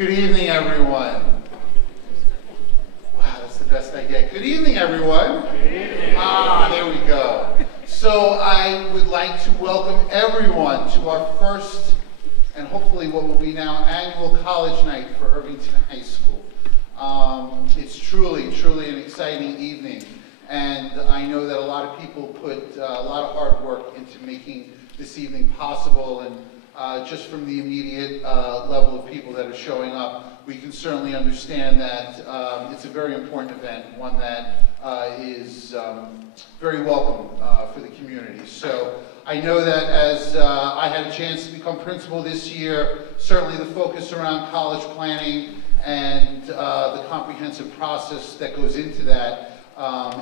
Good evening, everyone. Wow, that's the best I get. Good evening, everyone. Good evening. There we go. So I would like to welcome everyone to our first, and hopefully what will be now, annual college night for Irvington High School. It's truly an exciting evening, and I know that a lot of people put a lot of hard work into making this evening possible, and just from the immediate level of people that are showing up, we can certainly understand that it's a very important event, one that is very welcome for the community. So I know that as I had a chance to become principal this year, certainly the focus around college planning and the comprehensive process that goes into that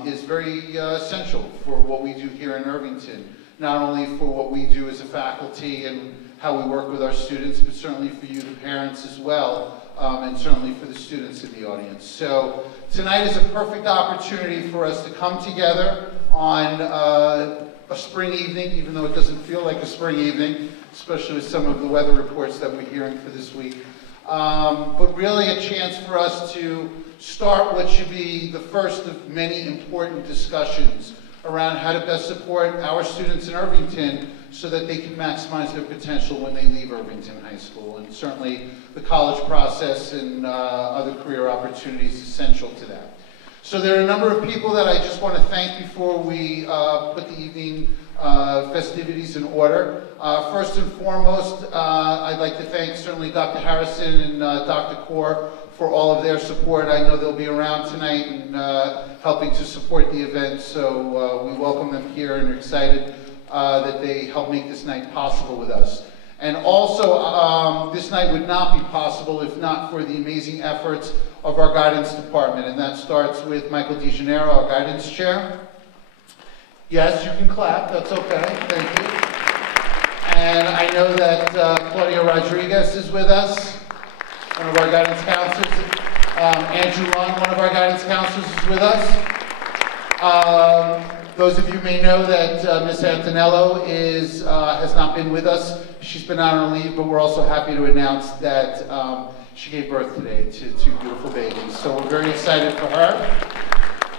is very essential for what we do here in Irvington. Not only for what we do as a faculty and how we work with our students, but certainly for you, the parents, as well, and certainly for the students in the audience. So tonight is a perfect opportunity for us to come together on a spring evening, even though it doesn't feel like a spring evening, especially with some of the weather reports that we're hearing for this week. But really a chance for us to start what should be the first of many important discussions around how to best support our students in Irvington so that they can maximize their potential when they leave Irvington High School. And certainly the college process and other career opportunities essential to that. So there are a number of people that I just want to thank before we put the evening festivities in order. First and foremost, I'd like to thank certainly Dr. Harrison and Dr. Kaur for all of their support. I know they'll be around tonight and helping to support the event, so we welcome them here and are excited that they help make this night possible with us. And also, this night would not be possible if not for the amazing efforts of our guidance department, and that starts with Michael DeGennaro, our guidance chair. Yes, you can clap, that's okay, thank you. And I know that Claudia Rodriguez is with us, one of our guidance counselors. Andrew Long, one of our guidance counselors, is with us. Those of you may know that Ms. Antonello has not been with us. She's been out on leave, but we're also happy to announce that she gave birth today to two beautiful babies. So we're very excited for her.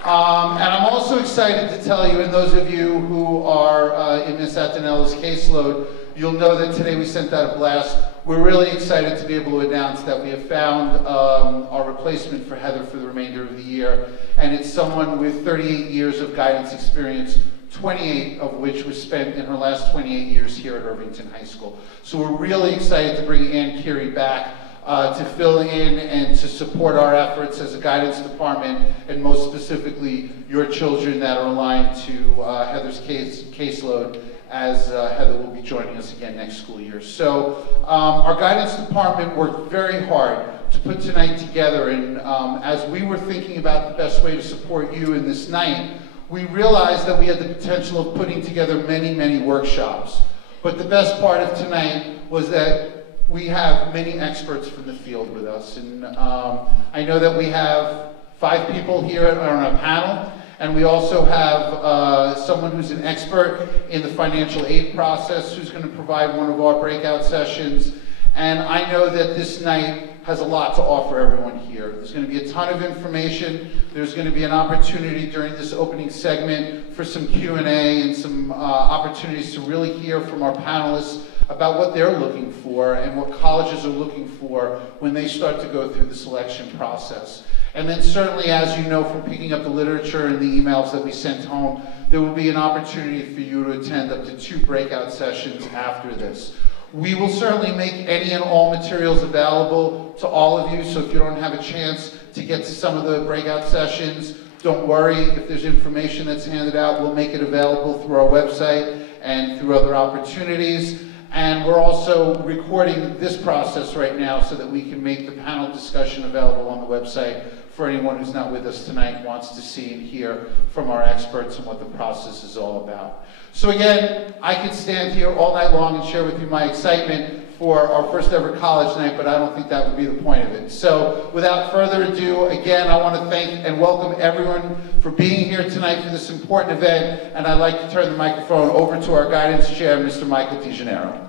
And I'm also excited to tell you, and those of you who are in Ms. Antonello's caseload, you'll know that today we sent out a blast. We're really excited to be able to announce that we have found our replacement for Heather for the remainder of the year. And it's someone with 38 years of guidance experience, 28 of which was spent in her last 28 years here at Irvington High School. So we're really excited to bring Ann Curie back to fill in and to support our efforts as a guidance department, and most specifically your children that are aligned to Heather's caseload, as Heather will be joining us again next school year. So our guidance department worked very hard to put tonight together, and as we were thinking about the best way to support you in this night, we realized that we had the potential of putting together many workshops. But the best part of tonight was that we have many experts from the field with us, and I know that we have 5 people here on our panel. And we also have someone who's an expert in the financial aid process who's going to provide one of our breakout sessions. And I know that this night has a lot to offer everyone here. There's going to be a ton of information. There's going to be an opportunity during this opening segment for some Q&A and some opportunities to really hear from our panelists about what they're looking for and what colleges are looking for when they start to go through the selection process. And then certainly, as you know from picking up the literature and the emails that we sent home, there will be an opportunity for you to attend up to 2 breakout sessions after this. We will certainly make any and all materials available to all of you, so if you don't have a chance to get to some of the breakout sessions, don't worry. If there's information that's handed out, we'll make it available through our website and through other opportunities. And we're also recording this process right now so that we can make the panel discussion available on the website for anyone who's not with us tonight and wants to see and hear from our experts and what the process is all about. So again, I could stand here all night long and share with you my excitement for our first ever college night, but I don't think that would be the point of it. So without further ado, again, I want to thank and welcome everyone for being here tonight for this important event, and I'd like to turn the microphone over to our guidance chair, Mr. Michael DeGennaro.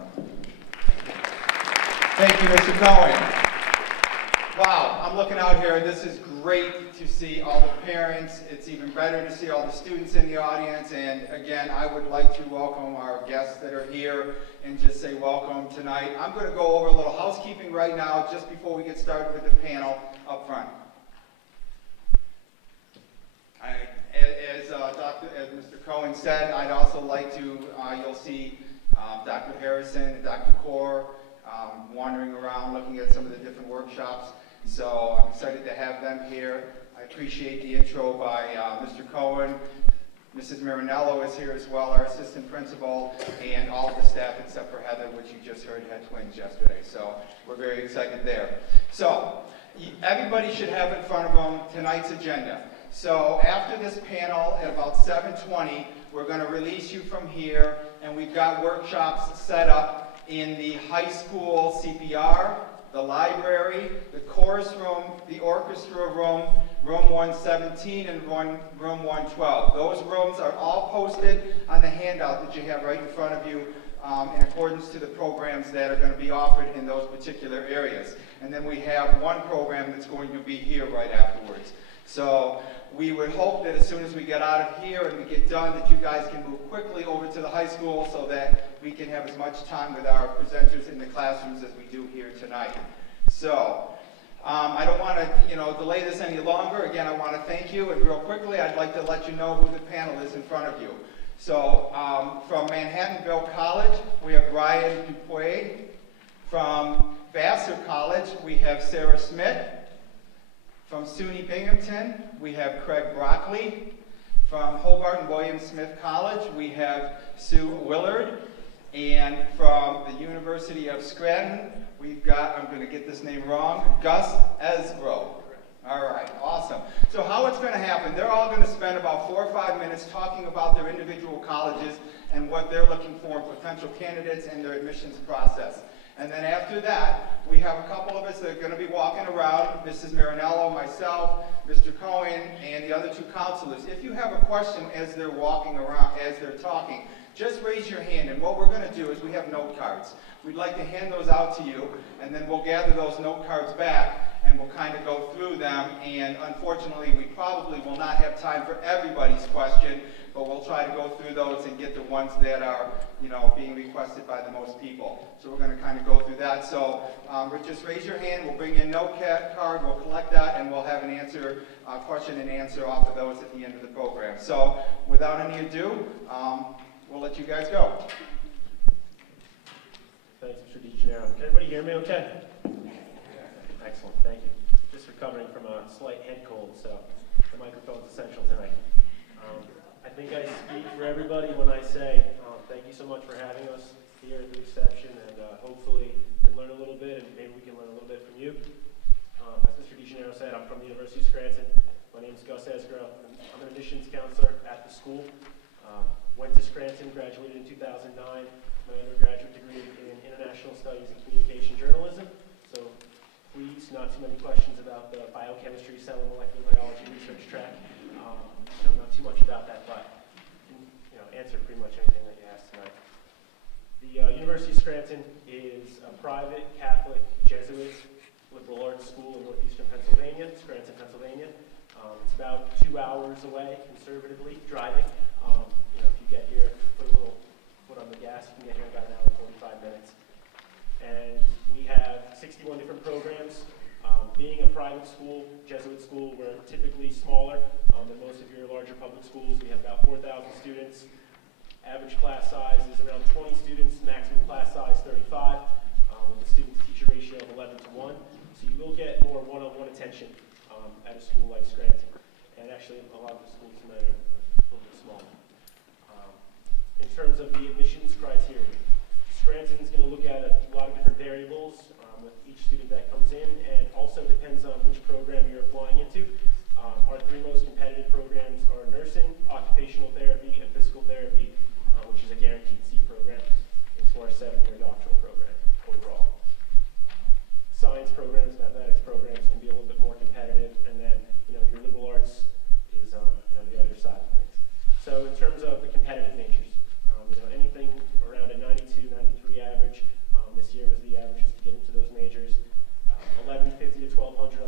Thank you, Mr. Cohen. Wow, I'm looking out here, and this is great to see all the parents. It's even better to see all the students in the audience. And again, I would like to welcome our guests that are here and just say welcome tonight. I'm going to go over a little housekeeping right now just before we get started with the panel up front. As Mr. Cohen said, I'd also like to, you'll see Dr. Harrison and Dr. Kaur wandering around looking at some of the different workshops. So I'm excited to have them here. I appreciate the intro by Mr. Cohen. Mrs. Marinello is here as well, our assistant principal, and all of the staff except for Heather, which you just heard had twins yesterday. So we're very excited there. So everybody should have in front of them tonight's agenda. So after this panel at about 7:20, we're going to release you from here, and we've got workshops set up in the high school CPR, the library, the chorus room, the orchestra room, room 117 and room 112. Those rooms are all posted on the handout that you have right in front of you in accordance to the programs that are going to be offered in those particular areas. And then we have one program that's going to be here right afterwards. So we would hope that as soon as we get out of here and we get done, that you guys can move quickly over to the high school so that we can have as much time with our presenters in the classrooms as we do here tonight. So I don't want to delay this any longer. Again, I want to thank you, and real quickly I'd like to let you know who the panel is in front of you. So from Manhattanville College, we have Ryan Dupuy. From Vassar College, we have Sarah Smith. From SUNY Binghamton, we have Craig Broccoli. From Hobart and William Smith College, we have Sue Willard. And from the University of Scranton, we've got, I'm going to get this name wrong, Gus Ezro. All right, awesome. So how it's going to happen, they're all going to spend about 4 or 5 minutes talking about their individual colleges and what they're looking for in potential candidates and their admissions process. And then after that, we have a couple of us that are going to be walking around, Mrs. Marinello, myself, Mr. Cohen, and the other 2 counselors. If you have a question as they're walking around, as they're talking, just raise your hand. And what we're going to do is we have note cards. We'd like to hand those out to you, and then we'll gather those note cards back, and we'll kind of go through them. And unfortunately, we probably will not have time for everybody's question, but we'll try to go through those and get the ones that are, being requested by the most people. So we're going to kind of go through that. So just raise your hand. We'll bring in a note card. We'll collect that, and we'll have an answer, question and answer off of those at the end of the program. So without any ado, we'll let you guys go. Thanks, Mr. DeGennaro. Can everybody hear me okay? Excellent, thank you. Just recovering from a slight head cold, so the microphone's essential tonight. I think I speak for everybody when I say thank you so much for having us here at the reception, and hopefully we can learn a little bit, and maybe we can learn a little bit from you. As Mr. DeGennaro said, I'm from the University of Scranton. My name is Gus Ezra. I'm an admissions counselor at the school. Went to Scranton, graduated in 2009. My undergraduate degree in International Studies and Communication Journalism. So please, not too many questions about the biochemistry, cell and molecular biology research track. I don't know too much about that, but can answer pretty much anything that you asked tonight. The University of Scranton is a private Catholic Jesuit liberal arts school in northeastern Pennsylvania, Scranton, Pennsylvania. It's about 2 hours away, conservatively, driving. If you get here, put a little foot on the gas, you can get here in about an hour and 45 minutes. And we have 61 different programs. Being a private school, Jesuit school, we're typically smaller than most of your larger public schools. We have about 4,000 students. Average class size is around 20 students, maximum class size 35, with a student-to-teacher ratio of 11 to 1. So you will get more one-on-one attention at a school like Scranton. And actually, a lot of the schools tonight are a little bit smaller. In terms of the admissions criteria, Scranton is going to look at a lot of different variables with each student that comes in, and also depends on which program you're applying into. Our 3 most competitive programs are nursing, occupational therapy, and physical therapy, which is a guaranteed C program into our 7-year doctoral program overall. Science programs, mathematics programs can be a little bit more competitive, and then your liberal arts is the other side of things. So in terms of the competitive natures, anything around a 92, 93 average. This year was the averages to get into those majors. 1150 to 1200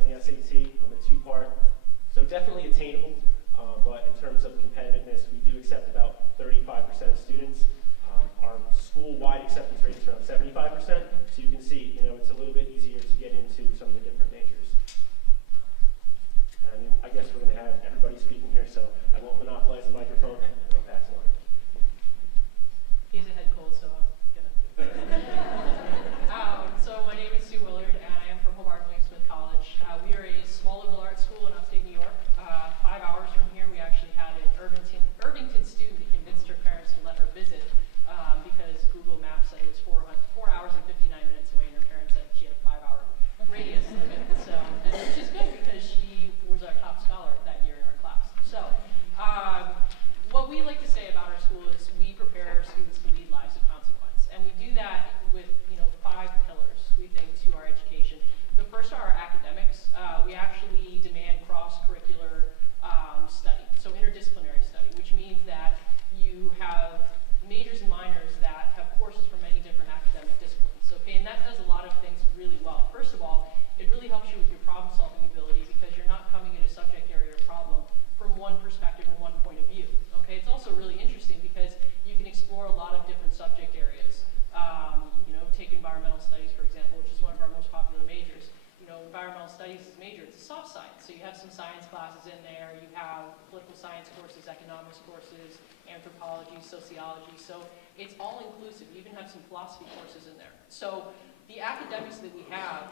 anthropology, sociology. So it's all inclusive. You even have some philosophy courses in there. So the academics that we have,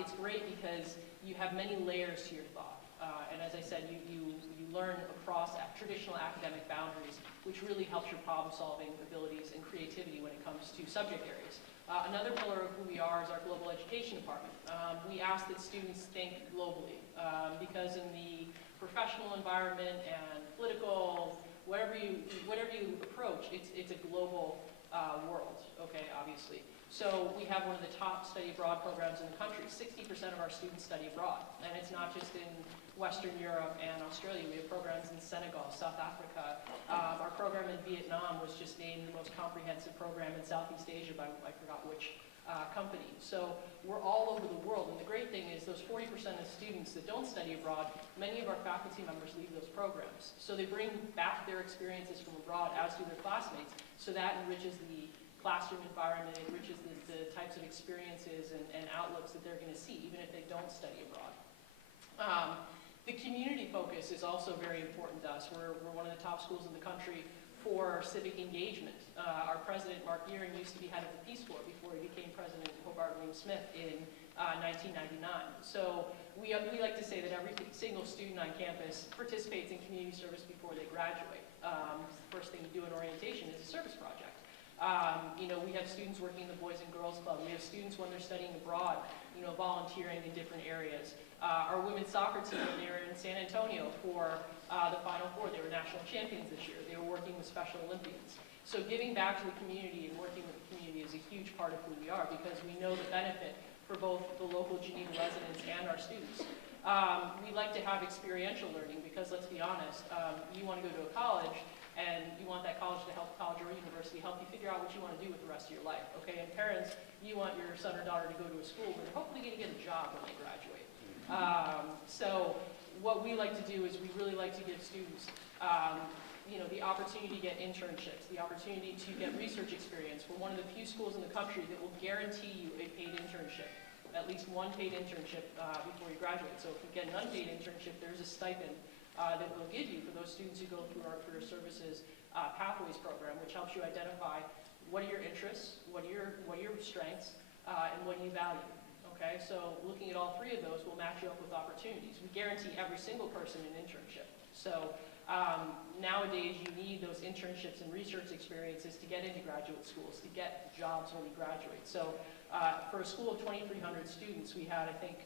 it's great because you have many layers to your thought. And as I said, you learn across traditional academic boundaries, which really helps your problem-solving abilities and creativity when it comes to subject areas. Another pillar of who we are is our global education department. We ask that students think globally because in the professional environment and political, whatever you approach, it's a global world, okay, obviously. So we have one of the top study abroad programs in the country. 60% of our students study abroad, and it's not just in Western Europe and Australia. We have programs in Senegal, South Africa. Our program in Vietnam was just named the most comprehensive program in Southeast Asia by, I forgot which company. So we're all over the world, and the great thing is those 40% of students that don't study abroad, many of our faculty members leave those programs. So they bring back their experiences from abroad, as do their classmates, so that enriches the classroom environment, enriches the types of experiences and outlooks that they're going to see, even if they don't study abroad. The community focus is also very important to us. We're one of the top schools in the country for civic engagement. Our president, Mark Gearing, used to be head of the Peace Corps before he became president of Hobart William Smith in 1999. So we like to say that every single student on campus participates in community service before they graduate. The first thing you do in orientation is a service project. We have students working in the Boys and Girls Club. We have students when they're studying abroad, volunteering in different areas. Our women's soccer team, they were in San Antonio for the Final Four. They were national champions this year. They were working with Special Olympians. So giving back to the community and working with the community is a huge part of who we are because we know the benefit for both the local Geneva residents and our students. We like to have experiential learning because, let's be honest, you want to go to a college and you want that college to help, college or university, help you figure out what you want to do with the rest of your life, okay? And parents, you want your son or daughter to go to a school where they're hopefully going to get a job when they graduate. So what we like to do is we really like to give students, the opportunity to get internships, the opportunity to get research experience. We're one of the few schools in the country that will guarantee you a paid internship, at least one paid internship before you graduate. So if you get an unpaid internship, there's a stipend that we'll give you for those students who go through our Career Services Pathways program, which helps you identify what are your interests, what are your strengths, and what do you value. Okay, so looking at all three of those will match you up with opportunities. We guarantee every single person an internship. So nowadays you need those internships and research experiences to get into graduate schools, to get jobs when you graduate. So for a school of 2,300 students, we had, I think,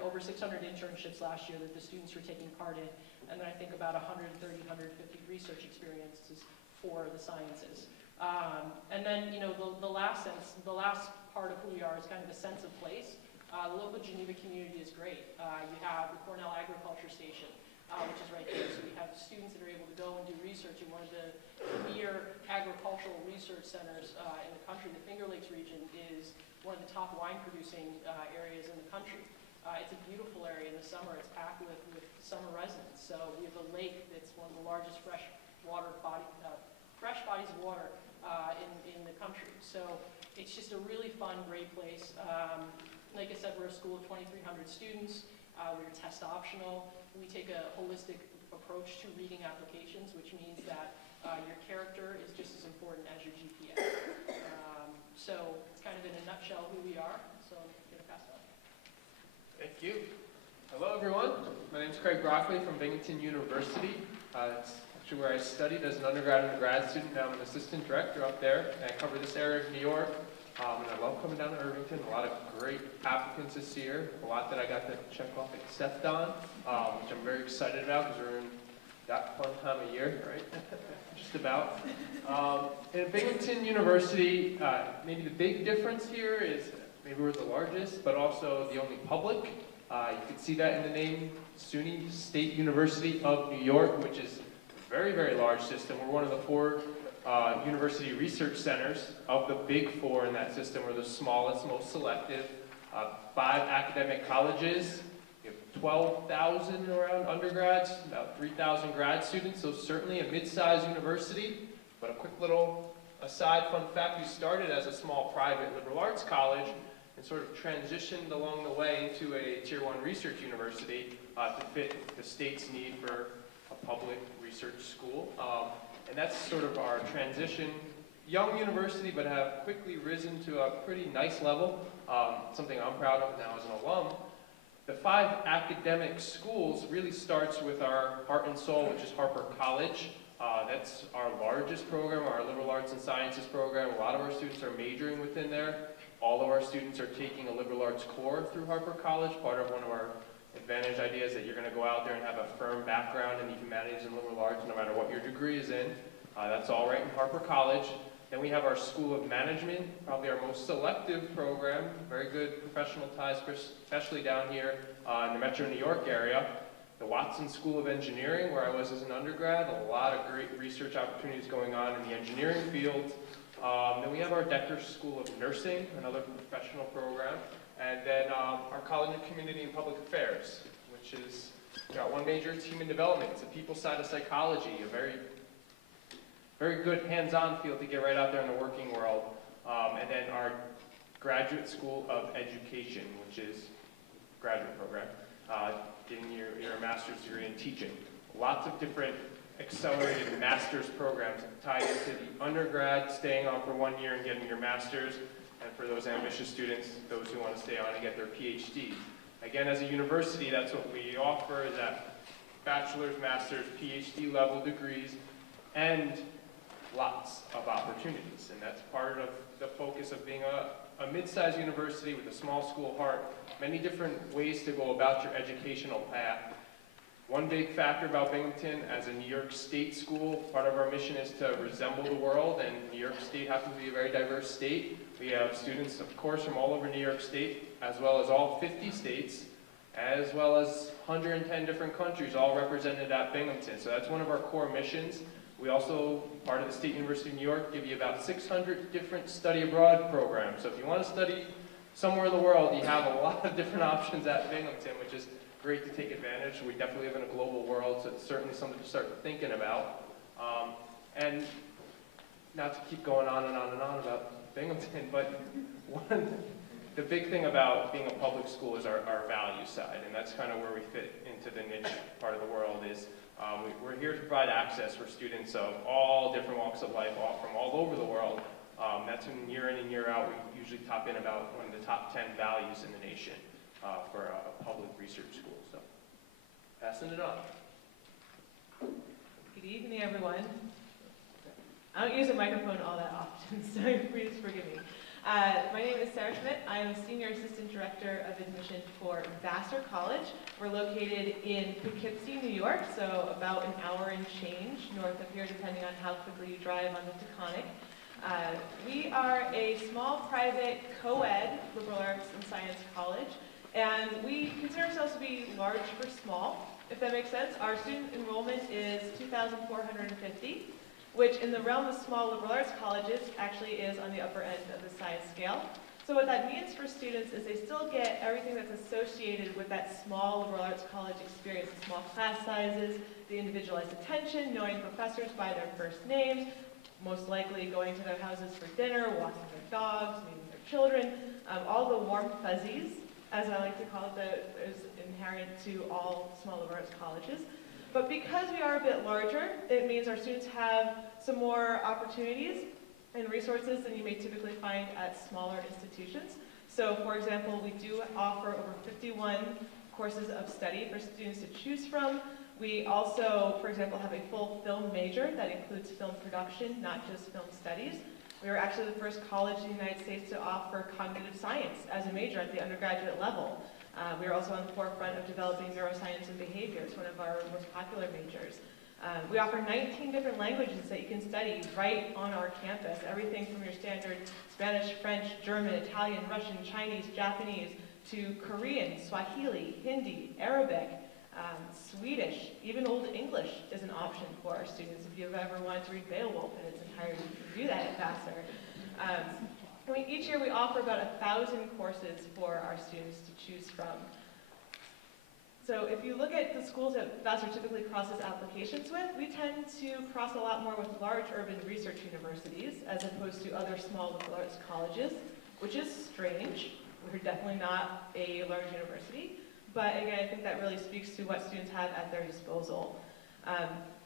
over 600 internships last year that the students were taking part in, and then I think about 130, 150 research experiences for the sciences. And then, the last part of who we are is kind of a sense of place. The local Geneva community is great. You have the Cornell Agriculture Station, which is right there. So we have students that are able to go and do research in one of the premier agricultural research centers in the country. The Finger Lakes region is one of the top wine producing areas in the country. It's a beautiful area in the summer. It's packed with summer residents. So we have a lake that's one of the largest fresh bodies of water in the country. So it's just a really fun, great place. Like I said, we're a school of 2,300 students. We're test optional. We take a holistic approach to reading applications, which means that your character is just as important as your GPA. So it's kind of in a nutshell who we are. So I'm going to pass it on. Thank you. Hello, everyone. My name is Craig Brockley from Binghamton University. It's actually where I studied as an undergrad and a grad student. Now I'm an assistant director up there, and I cover this area of New York. And I love coming down to Irvington. A lot of great applicants this year. A lot that I got to check off accept on, which I'm very excited about because we're in that fun time of year, right? Just about. At Binghamton University, maybe the big difference here is maybe we're the largest, but also the only public. You can see that in the name, SUNY State University of New York, which is a very, very large system. We're one of the 4 university research centers of the big 4 in that system. We're the smallest, most selective. 5 academic colleges. We have 12,000 around undergrads, about 3,000 grad students, so certainly a mid-sized university. But a quick little aside fun fact, we started as a small private liberal arts college and sort of transitioned along the way into a Tier 1 research university to fit the state's need for a public research school. and that's sort of our transition. Young university, but have quickly risen to a pretty nice level, something I'm proud of now as an alum. The 5 academic schools really starts with our heart and soul, which is Harper College. That's our largest program, our liberal arts and sciences program. A lot of our students are majoring within there. All of our students are taking a liberal arts core through Harper College. Part of one of our advantage ideas that you're going to go out there and have a firm background in the humanities and liberal arts no matter what your degree is in. That's all right in Harper College. Then we have our School of Management, probably our most selective program, very good professional ties, especially down here in the Metro New York area. The Watson School of Engineering, where I was as an undergrad, a lot of great research opportunities going on in the engineering field. Then we have our Decker School of Nursing, another professional program. And then our College of Community and Public Affairs, which is, got one major, it's human development. It's the people side of psychology, a very good hands-on field to get right out there in the working world. And then our Graduate School of Education, which is a graduate program, getting your master's degree in teaching. Lots of different accelerated master's programs tied into the undergrad, staying on for 1 year and getting your master's, and for those ambitious students, those who want to stay on and get their PhD. Again, as a university, that's what we offer, is that bachelor's, master's, PhD level degrees, and lots of opportunities. And that's part of the focus of being a mid-sized university with a small school heart. Many different ways to go about your educational path. One big factor about Binghamton as a New York State school, part of our mission is to resemble the world, and New York State happens to be a very diverse state. We have students, of course, from all over New York State, as well as all 50 states, as well as 110 different countries, all represented at Binghamton. So that's one of our core missions. We also, part of the State University of New York, give you about 600 different study abroad programs. So if you want to study somewhere in the world, you have a lot of different options at Binghamton, which is great to take advantage. We definitely live in a global world, so it's certainly something to start thinking about. And not to keep going on and on and on about Binghamton, but the big thing about being a public school is our value side, and that's kind of where we fit into the niche part of the world is we're here to provide access for students of all different walks of life, from all over the world. That's when year in and year out, we usually top in about one of the top 10 values in the nation for a public research school. So, passing it on. Good evening, everyone. I don't use a microphone all that often, so please forgive me. My name is Sarah Schmidt. I am Senior Assistant Director of Admission for Vassar College. We're located in Poughkeepsie, New York, so about an hour and change north of here, depending on how quickly you drive on the Taconic. We are a small private co-ed liberal arts and science college, and we consider ourselves to be large for small, if that makes sense. Our student enrollment is 2,450. Which in the realm of small liberal arts colleges actually is on the upper end of the size scale. So what that means for students is they still get everything that's associated with that small liberal arts college experience, the small class sizes, the individualized attention, knowing professors by their first names, most likely going to their houses for dinner, walking their dogs, meeting their children, all the warm fuzzies, as I like to call it, that is inherent to all small liberal arts colleges. But because we are a bit larger, it means our students have some more opportunities and resources than you may typically find at smaller institutions. So for example, we do offer over 51 courses of study for students to choose from. We also, for example, have a full film major that includes film production, not just film studies. We were actually the first college in the United States to offer cognitive science as a major at the undergraduate level. We are also on the forefront of developing neuroscience and behavior. It's one of our most popular majors. We offer 19 different languages that you can study right on our campus. Everything from your standard Spanish, French, German, Italian, Russian, Chinese, Japanese, to Korean, Swahili, Hindi, Arabic, Swedish, even Old English is an option for our students. If you've ever wanted to read Beowulf in its entirety, you can do that at Vassar. Each year we offer about 1,000 courses for our students to choose from. So if you look at the schools that Vassar typically crosses applications with, we tend to cross a lot more with large urban research universities as opposed to other small liberal arts colleges, which is strange. We're definitely not a large university, but again, I think that really speaks to what students have at their disposal.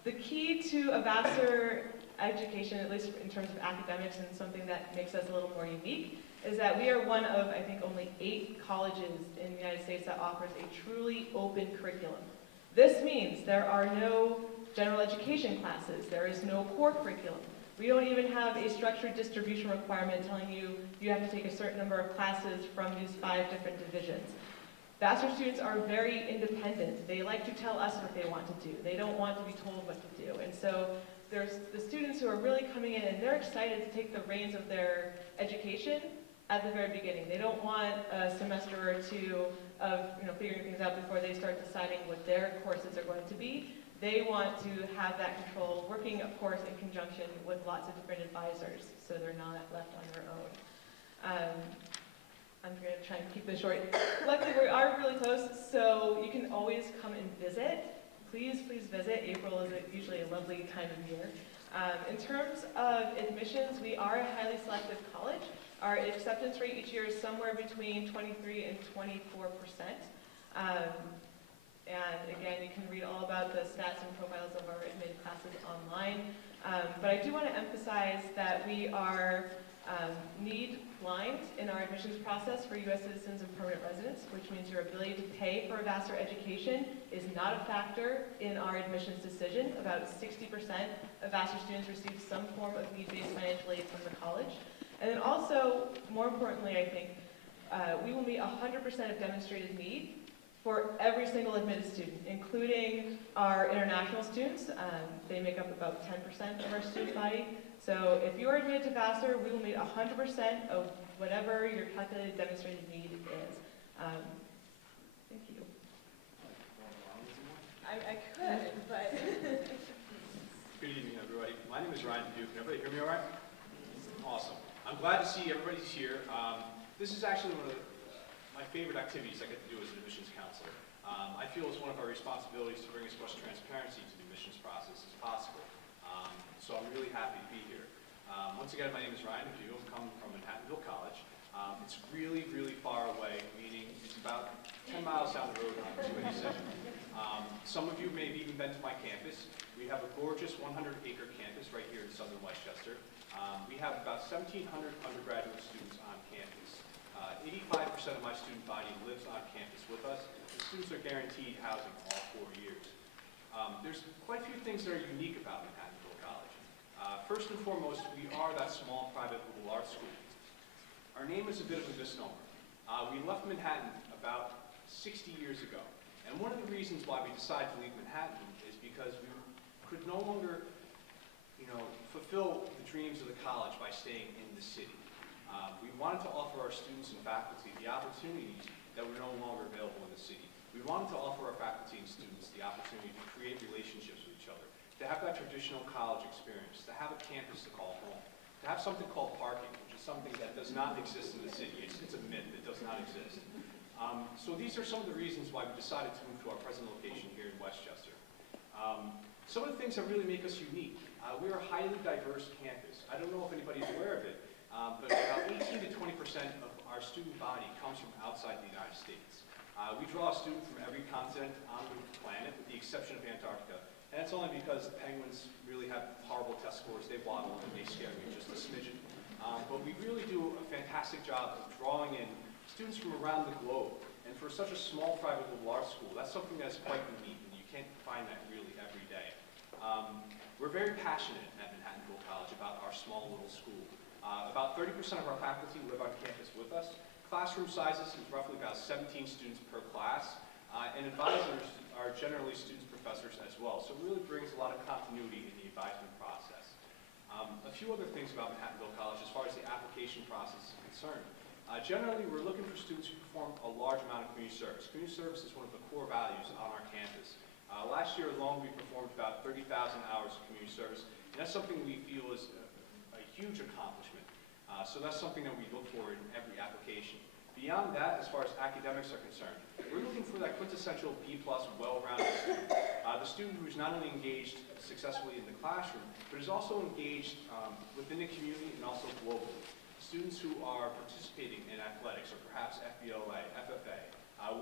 The key to a Vassar education, at least in terms of academics and something that makes us a little more unique, is that we are one of, I think, only 8 colleges in the United States that offers a truly open curriculum. This means there are no general education classes, there is no core curriculum. We don't even have a structured distribution requirement telling you you have to take a certain number of classes from these 5 different divisions. Vassar students are very independent. They like to tell us what they want to do. They don't want to be told what to do. And so there's the students who are really coming in and they're excited to take the reins of their education at the very beginning. They don't want a semester or 2 of figuring things out before they start deciding what their courses are going to be. They want to have that control, working, of course, in conjunction with lots of different advisors, so they're not left on their own. I'm going to try and keep this short. Luckily, we are really close, so you can always come and visit. Please, please visit. April is usually a lovely time of year. In terms of admissions, we are a highly selective college. Our acceptance rate each year is somewhere between 23 and 24%. And again, you can read all about the stats and profiles of our admitted classes online. But I do want to emphasize that we are need blind in our admissions process for U.S. citizens and permanent residents, which means your ability to pay for a Vassar education is not a factor in our admissions decision. About 60% of Vassar students receive some form of need-based financial aid from the college. And then also, more importantly, I think, we will meet 100% of demonstrated need for every single admitted student, including our international students. They make up about 10% of our student body. So if you are admitted to Vassar, we will meet 100% of whatever your calculated demonstrated need is. Thank you. I could, but... Good evening, everybody. My name is Ryan Duke. Can everybody hear me all right? Awesome. I'm glad to see everybody's here. This is actually one of my favorite activities I get to do as an admissions counselor. I feel it's one of our responsibilities to bring as much transparency to the admissions process as possible. So I'm really happy to be here. Once again, my name is Ryan Duke. I'm coming from Manhattanville College. It's really, really far away, meaning it's about 10 miles down the road on 287. Some of you may have even been to my campus. We have a gorgeous 100-acre campus right here in southern Westchester. We have about 1,700 undergraduate students on campus. 85% of my student body lives on campus with us. The students are guaranteed housing all 4 years. There's quite a few things that are unique about Manhattanville College. First and foremost, we are that small private liberal arts school. Our name is a bit of a misnomer. We left Manhattan about 60 years ago. And one of the reasons why we decided to leave Manhattan is because we could no longer fulfill the dreams of the college by staying in the city. We wanted to offer our students and faculty the opportunities that were no longer available in the city. We wanted to offer our faculty and students the opportunity to create relationships with each other, to have that traditional college experience, to have a campus to call home, to have something called parking, which is something that does not exist in the city. It's a myth. It does not exist. So these are some of the reasons why we decided to move to our present location here in Westchester. Some of the things that really make us unique. We're a highly diverse campus. I don't know if anybody's aware of it, but about 18 to 20% of our student body comes from outside the United States. We draw a student from every continent on the planet, with the exception of Antarctica. And that's only because the penguins really have horrible test scores. They waddle and they scare me just a smidgen. But we really do a fantastic job of drawing in students from around the globe. And for such a small private liberal arts school, that's something that's quite unique, and you can't find that really every day. We're very passionate at Manhattanville College about our small little school. About 30% of our faculty live on campus with us. Classroom sizes is roughly about 17 students per class, and advisors are generally students, professors as well. So it really brings a lot of continuity in the advisement process. A few other things about Manhattanville College as far as the application process is concerned. Generally, we're looking for students who perform a large amount of community service. Community service is one of the core values on our campus. Last year alone, we performed about 30,000 hours of community service, and that's something we feel is a huge accomplishment. So that's something that we look for in every application. Beyond that, as far as academics are concerned, we're looking for that quintessential B+, well-rounded student. The student who's not only engaged successfully in the classroom, but is also engaged within the community and also globally. Students who are participating in athletics, or perhaps FBLA, FFA,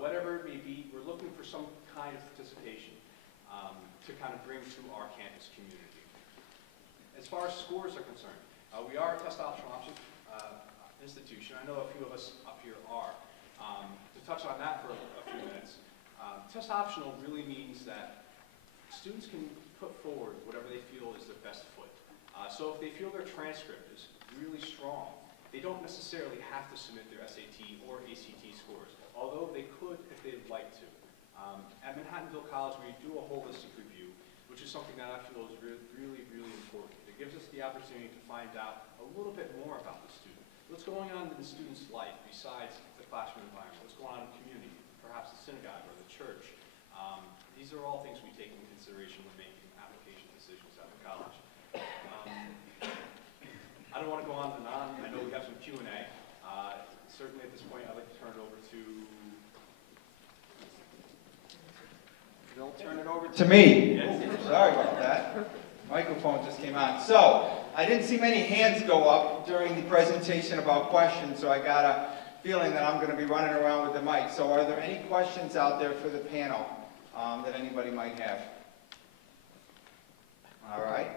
whatever it may be, we're looking for some kind of participation. to kind of bring to our campus community. As far as scores are concerned, we are a test optional option institution. I know a few of us up here are. To touch on that for a few minutes, test optional really means that students can put forward whatever they feel is their best foot. So if they feel their transcript is really strong, they don't necessarily have to submit their SAT or ACT scores, although they could if they'd like to. At Manhattanville College, we do a holistic review, which is something that I feel is really, really important. It gives us the opportunity to find out a little bit more about the student. What's going on in the student's life besides the classroom environment? What's going on in the community, perhaps the synagogue or the church? These are all things we take into consideration when making application decisions at the college. I don't want to go on and on. I know we have some Q&A. Certainly at this point, I'd like to turn it over to... Don't turn it over to me. Sorry about that. Microphone just came on. So, I didn't see many hands go up during the presentation about questions, so I got a feeling that I'm going to be running around with the mic. So are there any questions out there for the panel that anybody might have? All right.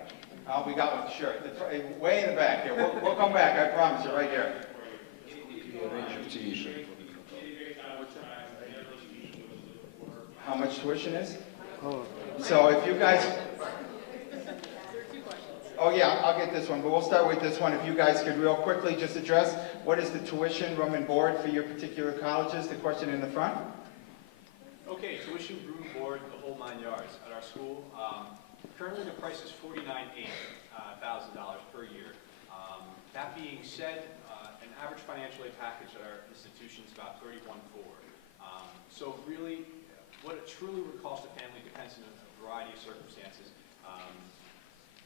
We got one, sure. Way in the back here. We'll come back, I promise you, right here. How much tuition is? So if you guys... Oh yeah, I'll get this one, but we'll start with this one. If you guys could real quickly just address what is the tuition, room and board for your particular colleges? The question in the front. Okay, tuition, room and board, the whole 9 yards at our school. Currently the price is $49,000 per year. That being said, an average financial aid package at our institution is about $31,400. So really, what it truly would cost a family depends on a variety of circumstances.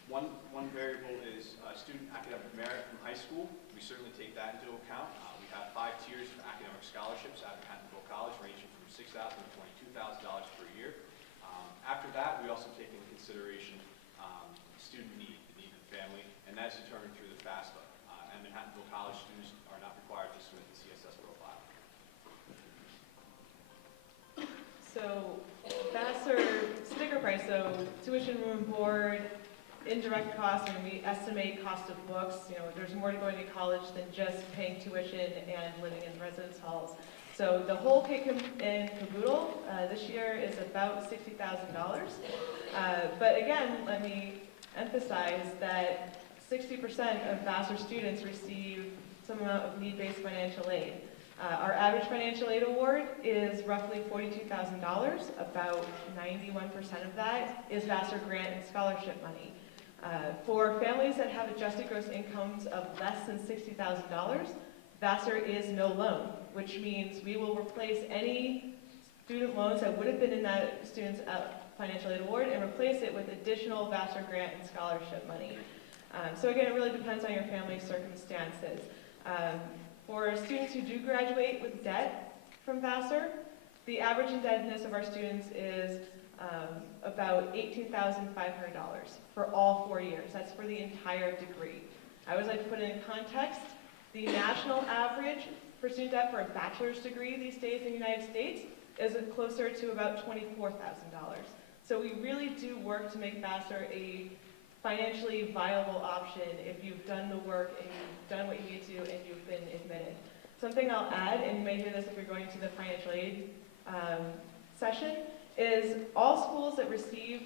One variable is student academic merit from high school. We certainly take that into account. We have 5 tiers of academic scholarships at Manhattanville College, ranging from $6,000 to $22,000 per year. After that, we also take into consideration student need, the need of the family, and that's determined through the FAFSA. At Manhattanville College, students are not required to submit the CSS profile. So, FAFSA sticker price, so tuition, room, and board, indirect costs, and we estimate cost of books. You know, there's more to going to college than just paying tuition and living in residence halls. So the whole kit and caboodle this year is about $60,000. But again, let me emphasize that 60% of Vassar students receive some amount of need-based financial aid. Our average financial aid award is roughly $42,000. About 91% of that is Vassar grant and scholarship money. For families that have adjusted gross incomes of less than $60,000, Vassar is no loan, which means we will replace any student loans that would have been in that student's financial aid award and replace it with additional Vassar grant and scholarship money. So again, it really depends on your family's circumstances. For students who do graduate with debt from Vassar, the average indebtedness of our students is about $18,500 for all 4 years. That's for the entire degree. I always like to put it in context. The national average for student debt for a bachelor's degree these days in the United States is closer to about $24,000. So we really do work to make Vassar a financially viable option if you've done the work and you've done what you need to and you've been admitted. Something I'll add, and you may hear this if you're going to the financial aid session, is all schools that receive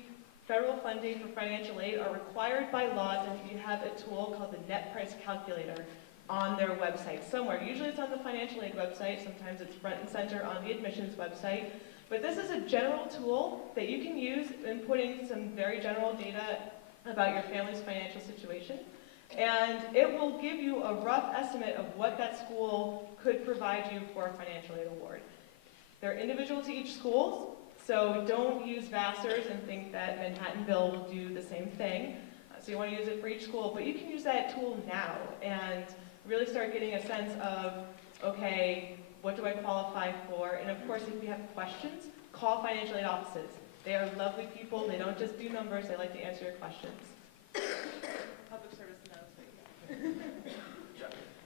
federal funding for financial aid are required by law to have a tool called the net price calculator on their website somewhere. Usually it's on the financial aid website, sometimes it's front and center on the admissions website. But this is a general tool that you can use in putting some very general data about your family's financial situation. And it will give you a rough estimate of what that school could provide you for a financial aid award. They're individual to each school, so don't use Vassar's and think that Manhattanville will do the same thing. So you want to use it for each school, but you can use that tool now and really start getting a sense of, okay, what do I qualify for? And of course, if you have questions, call financial aid offices. They are lovely people. They don't just do numbers. They like to answer your questions. Public service announcement.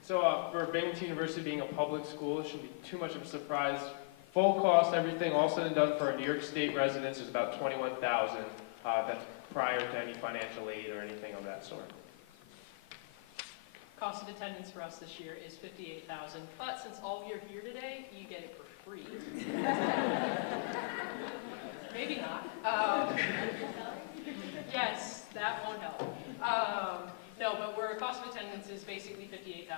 So for Binghamton University being a public school, it shouldn't be too much of a surprise Full cost, everything, all said and done for a New York State residents is about $21,000. That's prior to any financial aid or anything of that sort. Cost of attendance for us this year is $58,000, but since all of you are here today, you get it for free. Maybe not. Yes, that won't help. No, but cost of attendance is basically $58,000.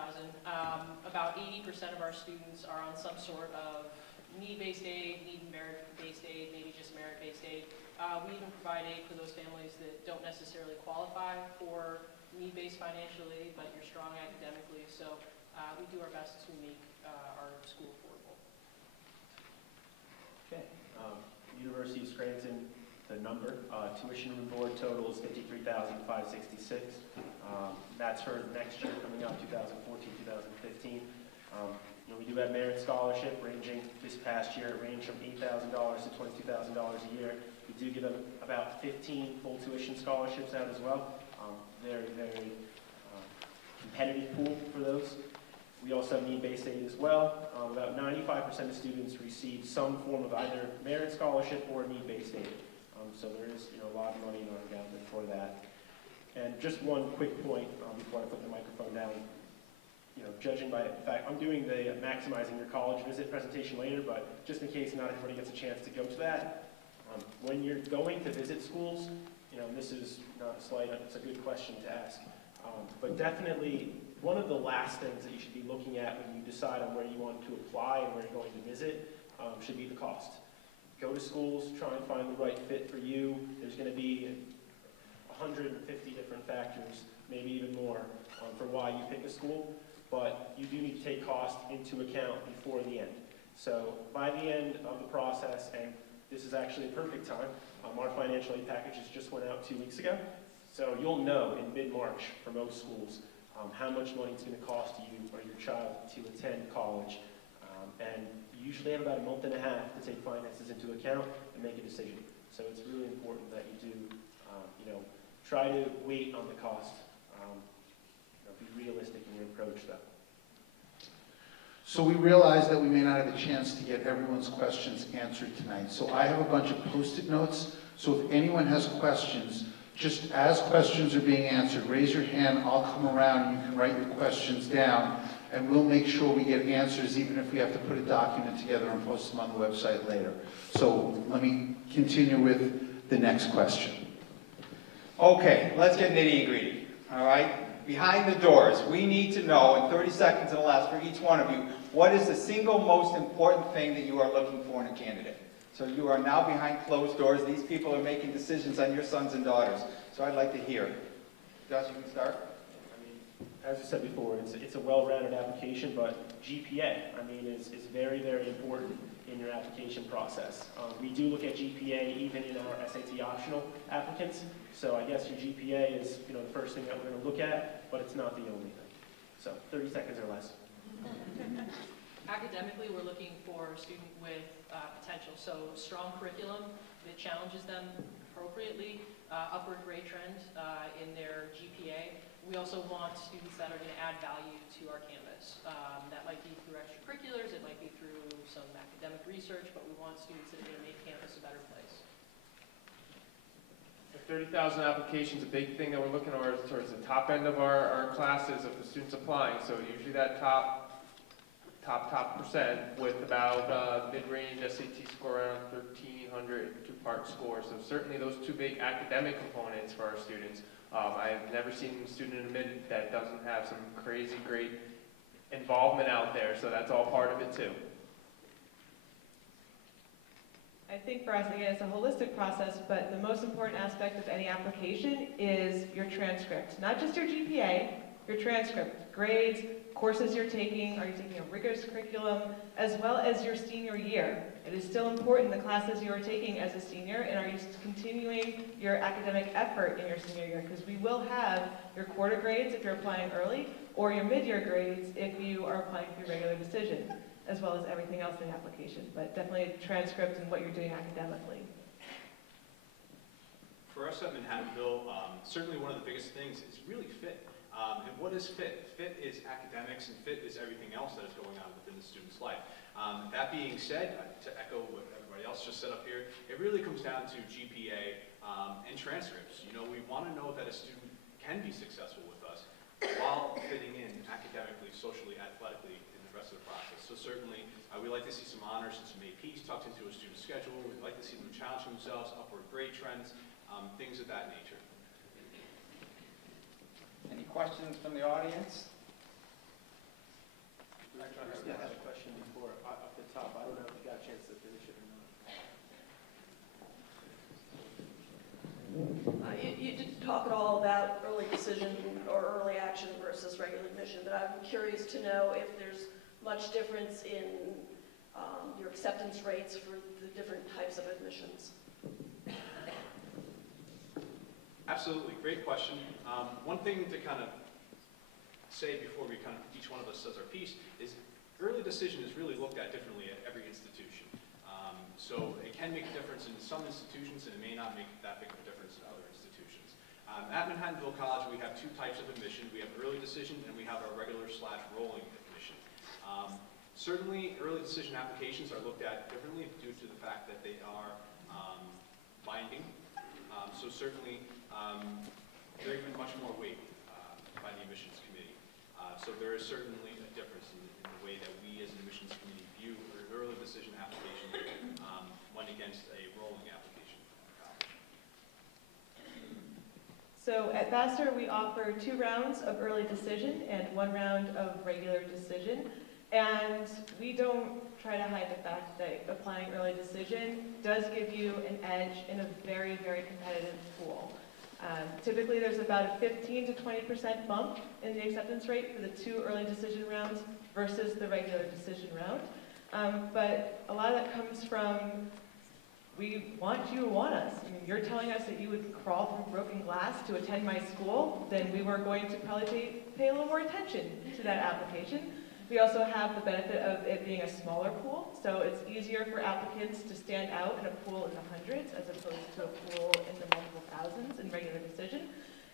About 80% of our students are on some sort of need-based aid, need and merit-based aid, maybe just merit-based aid. We even provide aid for those families that don't necessarily qualify for need-based financial aid, but you're strong academically. So we do our best to make our school affordable. Okay. University of Scranton, the number, tuition and board total is $53,566. That's for next year coming up, 2014, 2015. We do have merit scholarship ranging, this past year, it ranged from $8,000 to $22,000 a year. We do give them about 15 full tuition scholarships out as well. Very, very competitive pool for those. We also have need-based aid as well. About 95% of students receive some form of either merit scholarship or need-based aid. So there is a lot of money in our endowment for that. And just one quick point before I put the microphone down. Judging by the fact, I'm doing the Maximizing Your College Visit presentation later, but just in case not everybody gets a chance to go to that, when you're going to visit schools, this is not a slight, it's a good question to ask, but definitely one of the last things that you should be looking at when you decide on where you want to apply and where you're going to visit should be the cost. Go to schools, try and find the right fit for you. There's going to be 150 different factors, maybe even more, for why you pick a school. But you do need to take cost into account before the end. So by the end of the process, and this is actually a perfect time, our financial aid packages just went out 2 weeks ago. So you'll know in mid-March for most schools how much money it's going to cost you or your child to attend college. And you usually have about a month and a half to take finances into account and make a decision. So it's really important that you do, try to wait on the cost. Be realistic in your approach, though. So we realize that we may not have a chance to get everyone's questions answered tonight. So I have a bunch of Post-it notes. So if anyone has questions, just as questions are being answered, raise your hand, I'll come around and you can write your questions down, and we'll make sure we get answers even if we have to put a document together and post them on the website later. So let me continue with the next question. Okay, let's get nitty-gritty, all right? Behind the doors, we need to know, in 30 seconds or less for each one of you, what is the single most important thing that you are looking for in a candidate? So you are now behind closed doors. These people are making decisions on your sons and daughters. So I'd like to hear. Gus, you can start. As I said before, it's a well-rounded application, but GPA, is very, very important in your application process. We do look at GPA even in our SAT optional applicants. So I guess your GPA is the first thing that we're going to look at, but it's not the only thing. So 30 seconds or less. Academically, we're looking for a student with potential. So strong curriculum that challenges them appropriately, upward grade trend in their GPA. We also want students that are going to add value to our campus. That might be through extracurriculars, it might be through some academic research, but we want students that are going to make campus a better place. 30,000 applications, a big thing that we're looking towards the top end of our classes of the students applying. So usually that top percent with about mid-range SAT score around 1,300 two-part score. So certainly those two big academic components for our students. I've never seen a student admit that doesn't have some crazy great involvement out there. So that's all part of it too. I think for us, again, it's a holistic process, but the most important aspect of any application is your transcript. Not just your GPA, your transcript, grades, courses you're taking, are you taking a rigorous curriculum, as well as your senior year. It is still important the classes you are taking as a senior, and are you continuing your academic effort in your senior year, because we will have your quarter grades if you're applying early, or your mid-year grades if you are applying for your regular decision, as well as everything else in the application, but definitely a transcript and what you're doing academically. For us up in Haddonville, certainly one of the biggest things is really fit. And what is FIT? FIT is academics, and FIT is everything else that is going on within the student's life. That being said, to echo what everybody else just said up here, it really comes down to GPA and transcripts. You know, we want to know that a student can be successful with us while fitting in academically, socially, athletically in the rest of the process. So certainly, we like to see some honors and some APs tucked into a student's schedule. We'd like to see them challenge themselves, upward grade trends, things of that nature. Any questions from the audience? I just had a question before, up the top. I don't know if you got a chance to finish it or not. You didn't talk at all about early decision or early action versus regular admission, but I'm curious to know if there's much difference in your acceptance rates for the different types of admissions. Absolutely, great question. One thing to kind of say before each one of us says our piece is early decision is really looked at differently at every institution. So it can make a difference in some institutions, and it may not make that big of a difference in other institutions. At Manhattanville College, we have two types of admission. We have early decision, and we have our regular/rolling admission. Certainly, early decision applications are looked at differently due to the fact that they are binding. So certainly, they're given much more weight by the admissions committee. So there is certainly a difference in the way that we as an admissions committee view an early decision application when against a rolling application. So at Vassar, we offer 2 rounds of early decision and 1 round of regular decision. And we don't try to hide the fact that applying early decision does give you an edge in a very, very competitive pool. Typically, there's about a 15 to 20% bump in the acceptance rate for the 2 early decision rounds versus the regular decision round. But a lot of that comes from, we want you to want us. I mean, you're telling us that you would crawl through broken glass to attend my school, then we were going to probably pay a little more attention to that application. We also have the benefit of it being a smaller pool, so it's easier for applicants to stand out in a pool in the hundreds as opposed to a pool in the multiple thousands in regular decision.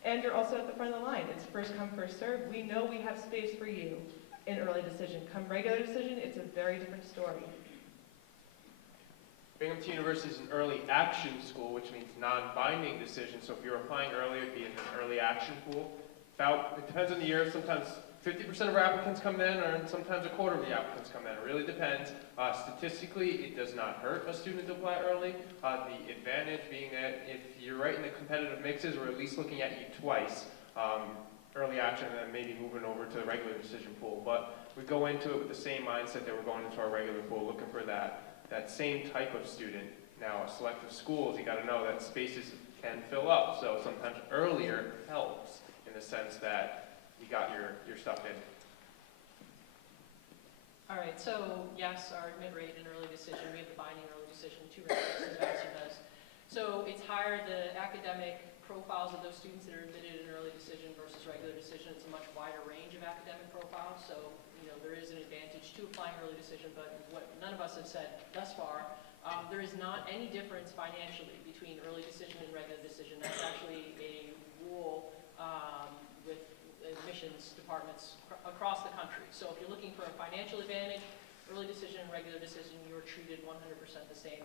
And you're also at the front of the line. It's first come, first served. We know we have space for you in early decision. Come regular decision, it's a very different story. Binghamton University is an early action school, which means non-binding decision. So if you're applying early, it'd be in an early action pool. It depends on the year. Sometimes 50% of our applicants come in, or sometimes a quarter of the applicants come in. It really depends. Statistically, it does not hurt a student to apply early. The advantage being that if you're right in the competitive mixes, we're at least looking at you twice. Early action and then maybe moving over to the regular decision pool. But we go into it with the same mindset that we're going into our regular pool, looking for that same type of student. Now, selective schools, you got to know that spaces can fill up. So sometimes earlier helps in the sense that you got your stuff in. All right, so yes, our admit rate in early decision, we have the binding early decision, 2 rounds, as Vassar does. So it's higher, the academic profiles of those students that are admitted in early decision versus regular decision. It's a much wider range of academic profiles, so there is an advantage to applying early decision, but what none of us have said thus far, there is not any difference financially between early decision and regular decision. That's actually a rule with admissions departments across the country. So if you're looking for a financial advantage, early decision and regular decision, you're treated 100% the same.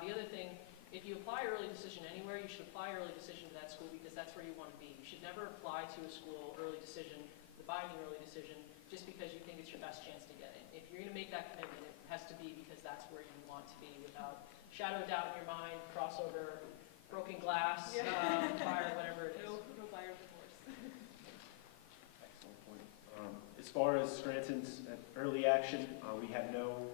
The other thing, if you apply early decision anywhere, you should apply early decision to that school because that's where you want to be. You should never apply to a school early decision, the binding early decision, just because you think it's your best chance to get in. If you're going to make that commitment, it has to be because that's where you want to be without shadow of doubt in your mind, crossover, broken glass, fire, whatever it is. No fire, of course. Excellent point. As far as Scranton's early action, we have no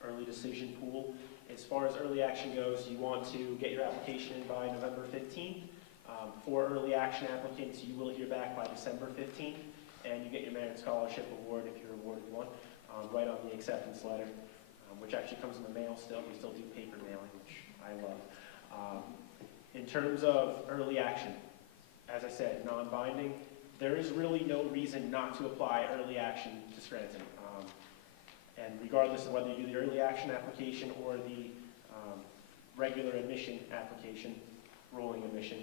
early decision pool. As far as early action goes, you want to get your application in by November 15th. For early action applicants, you will hear back by December 15th, and you get your Merit Scholarship Award if you're awarded one, right on the acceptance letter, which actually comes in the mail still. We still do paper mailing, which I love. In terms of early action, as I said, non-binding, there is really no reason not to apply early action to Scranton. And regardless of whether you do the early action application or the regular admission application, rolling admission,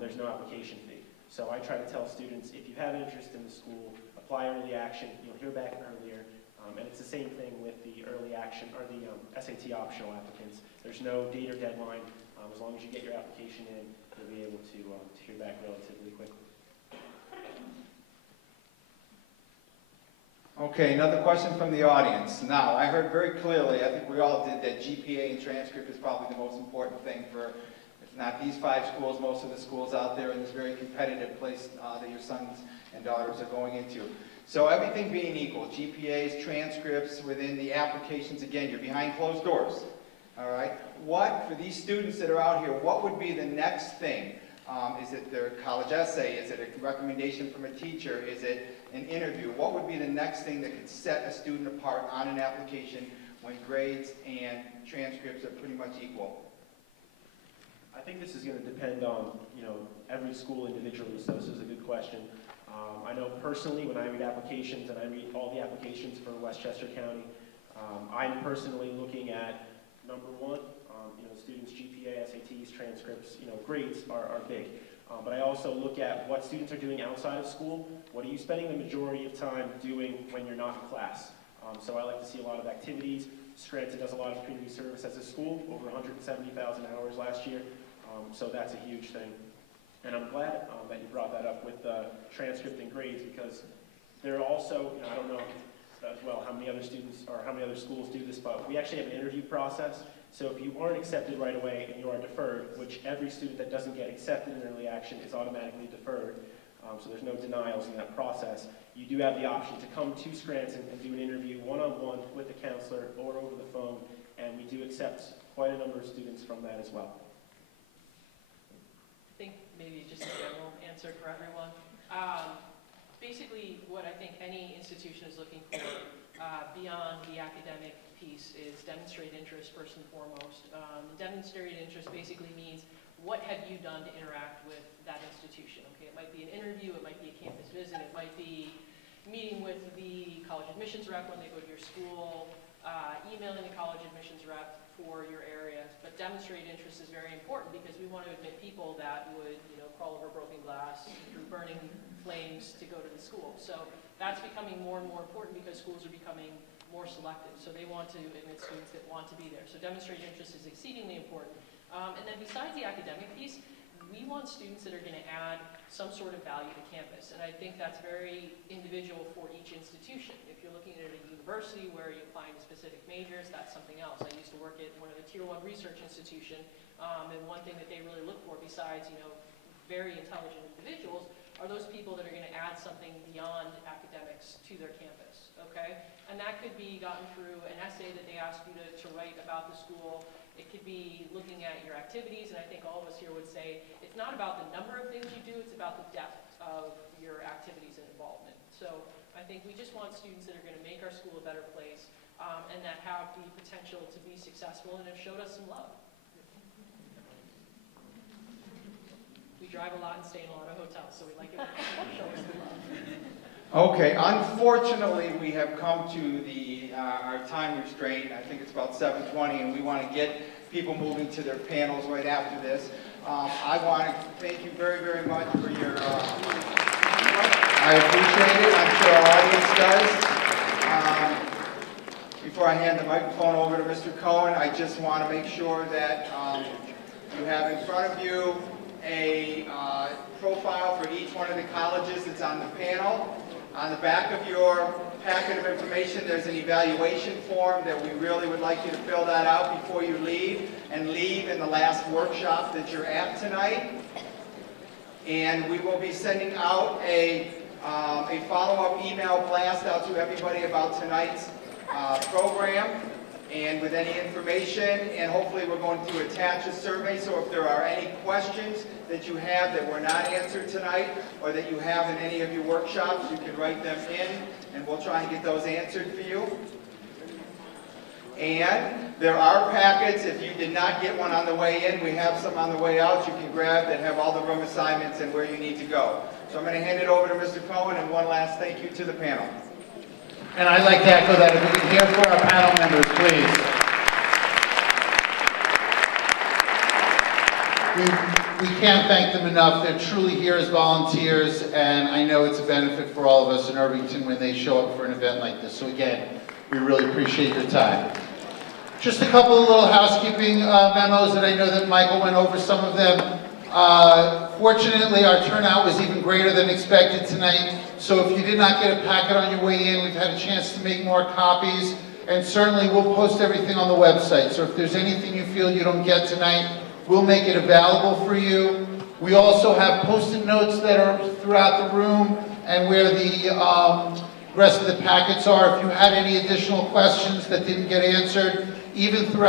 there's no application fee. So I try to tell students, if you have an interest in the school, apply early action, you'll hear back earlier. And it's the same thing with the early action, or the SAT optional applicants. There's no date or deadline. As long as you get your application in, you'll be able to hear back relatively quickly. Okay, another question from the audience. Now, I heard very clearly, I think we all did, that GPA and transcript is probably the most important thing for, if not these 5 schools, most of the schools out there in this very competitive place that your sons and daughters are going into. So everything being equal, GPAs, transcripts, within the applications, again, you're behind closed doors, all right? What, for these students that are out here, what would be the next thing? Is it their college essay? Is it a recommendation from a teacher? Is it an interview? What would be the next thing that could set a student apart on an application when grades and transcripts are pretty much equal? I think this is going to depend on, every school individually, so this is a good question. I know personally, when I read applications, and I read all the applications for Westchester County, I'm personally looking at, number one, students' GPA, SATs, transcripts, grades are big. But I also look at what students are doing outside of school. What are you spending the majority of time doing when you're not in class? So I like to see a lot of activities. Scranton does a lot of community service as a school, over 170,000 hours last year. So that's a huge thing. And I'm glad that you brought that up with transcript and grades, because there are also, I don't know as well how many other students or how many other schools do this, but we actually have an interview process. So if you aren't accepted right away and you are deferred, which every student that doesn't get accepted in early action is automatically deferred, so there's no denials in that process, you do have the option to come to Scranton and do an interview one-on-one with the counselor or over the phone, and we do accept quite a number of students from that as well. I think maybe just a general answer for everyone. Basically, what I think any institution is looking for beyond the academic piece is demonstrate interest first and foremost. Demonstrated interest basically means what have you done to interact with that institution? Okay, it might be an interview, it might be a campus visit, it might be meeting with the college admissions rep when they go to your school, emailing the college admissions rep for your area. But demonstrated interest is very important because we want to admit people that would, crawl over broken glass through burning flames to go to the school. So that's becoming more and more important because schools are becoming more selective. So they want to admit students that want to be there. So demonstrated interest is exceedingly important. And then besides the academic piece, we want students that are going to add some sort of value to campus. And I think that's very individual for each institution. If you're looking at a university where you apply to specific majors, that's something else. I used to work at one of the Tier 1 research institution, and one thing that they really look for besides, very intelligent individuals are those people that are going to add something beyond academics to their campus, okay? And that could be gotten through an essay that they ask you to write about the school. It could be looking at your activities, and I think all of us here would say it's not about the number of things you do, it's about the depth of your activities and involvement. So I think we just want students that are going to make our school a better place and that have the potential to be successful and have showed us some love. We drive a lot and stay in a lot of hotels, so we like it when people show us some love. Okay, unfortunately, we have come to the our time restraint. I think it's about 7:20, and we want to get people moving to their panels right after this. I want to thank you very, very much for your I appreciate it. I'm sure our audience does. Before I hand the microphone over to Mr. Cohen, I just want to make sure that you have in front of you a profile for each one of the colleges that's on the panel. On the back of your packet of information, there's an evaluation form that we really would like you to fill that out before you leave, and leave in the last workshop that you're at tonight. And we will be sending out a follow-up email blast out to everybody about tonight's program, and with any information, and hopefully we're going to attach a survey, so if there are any questions that you have that were not answered tonight, or that you have in any of your workshops, you can write them in, and we'll try and get those answered for you. And there are packets, if you did not get one on the way in, we have some on the way out you can grab that have all the room assignments and where you need to go. So I'm going to hand it over to Mr. Cohen, and one last thank you to the panel. And I'd like to echo that. If we can hear for our panel members, please. we can't thank them enough. They're truly here as volunteers, and I know it's a benefit for all of us in Irvington when they show up for an event like this. So again, we really appreciate your time. Just a couple of little housekeeping memos that I know that Michael went over some of them. Fortunately, our turnout was even greater than expected tonight. So if you did not get a packet on your way in, we've had a chance to make more copies. And certainly we'll post everything on the website. So if there's anything you feel you don't get tonight, we'll make it available for you. We also have Post-it notes that are throughout the room and where the rest of the packets are. If you had any additional questions that didn't get answered, even throughout